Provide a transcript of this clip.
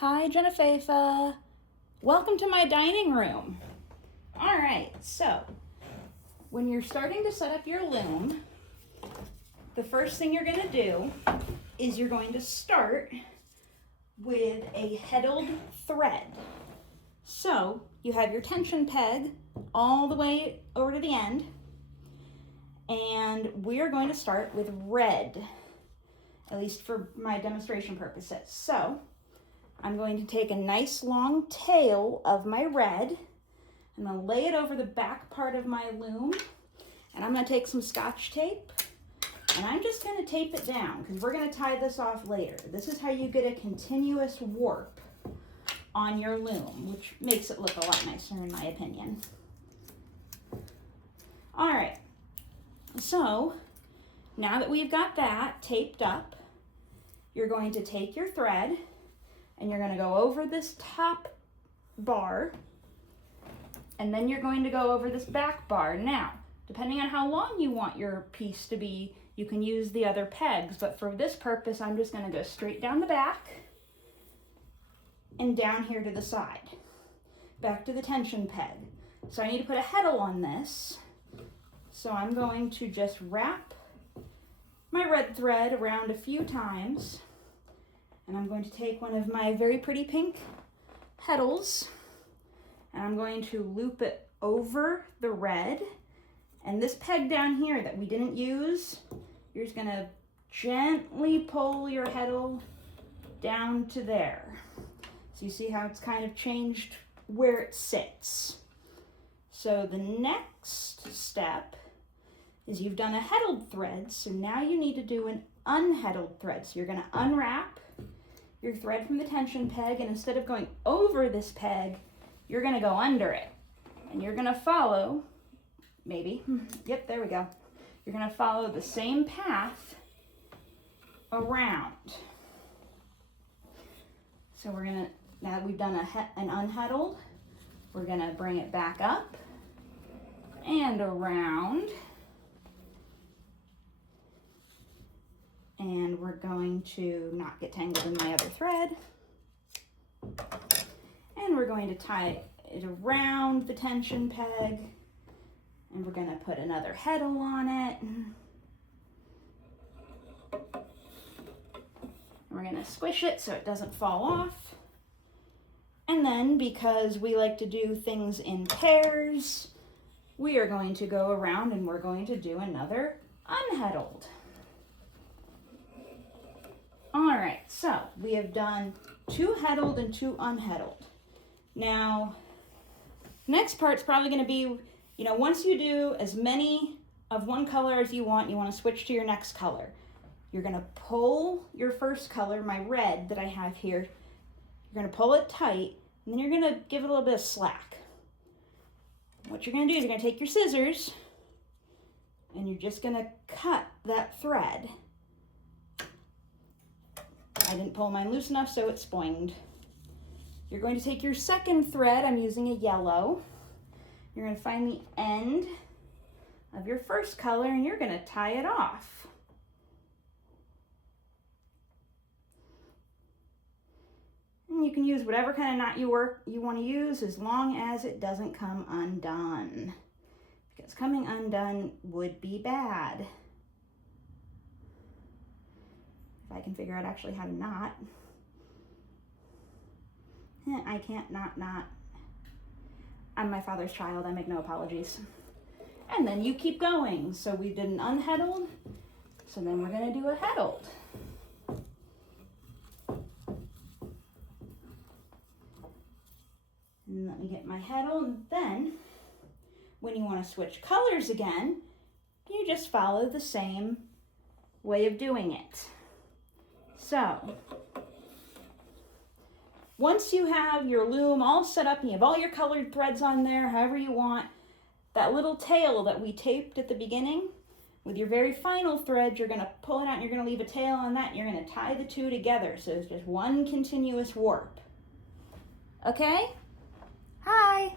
Hi, Genevieve. Welcome to my dining room. All right, so when you're starting to set up your loom, the first thing you're going to do is you're going to start with a heddled thread. So you have your tension peg all the way over to the end, and we're going to start with red, at least for my demonstration purposes. So I'm going to take a nice long tail of my red and then lay it over the back part of my loom, and I'm going to take some Scotch tape and I'm just going to tape it down because we're going to tie this off later. This is how you get a continuous warp on your loom, which makes it look a lot nicer in my opinion. All right, so now that we've got that taped up, you're going to take your thread and you're going to go over this top bar, and then you're going to go over this back bar. Now, depending on how long you want your piece to be, you can use the other pegs, but for this purpose, I'm just going to go straight down the back and down here to the side, back to the tension peg. So I need to put a heddle on this, so I'm going to just wrap my red thread around a few times, and I'm going to take one of my very pretty pink heddles and I'm going to loop it over the red, and this peg down here that we didn't use, you're just going to gently pull your heddle down to there. So you see how it's kind of changed where it sits. So the next step is you've done a heddled thread, so now you need to do an unheddled thread. So you're going to unwrap your thread from the tension peg, and instead of going over this peg, you're going to go under it. And you're going to follow, yep, there we go. You're going to follow the same path around. So we're going to, now that we've done an unheddled, we're going to bring it back up and around. And we're going to not get tangled in my other thread. And we're going to tie it around the tension peg. And we're going to put another heddle on it. And we're going to squish it so it doesn't fall off. And then, because we like to do things in pairs, we are going to go around and we're going to do another unheddled. All right, so we have done 2 heddled and 2 unheddled. Now, next part's probably going to be, once you do as many of one color as you want to switch to your next color. You're going to pull your first color, my red that I have here, you're going to pull it tight, and then you're going to give it a little bit of slack. What you're going to do is you're going to take your scissors, and you're just going to cut that thread. I didn't pull mine loose enough, so it spoinged. You're going to take your second thread, I'm using a yellow. You're going to find the end of your first color and you're going to tie it off. And you can use whatever kind of knot you want to use, as long as it doesn't come undone. Because coming undone would be bad. If I can figure out actually how to knot. I can't knot. I'm my father's child, I make no apologies. And then you keep going. So we did an unheddled, so then we're gonna do a heddled. And let me get my heddle, and then when you wanna switch colors again, you just follow the same way of doing it. So, once you have your loom all set up and you have all your colored threads on there, however you want, that little tail that we taped at the beginning, with your very final thread, you're going to pull it out and you're going to leave a tail on that, and you're going to tie the two together so it's just one continuous warp. Okay? Hi!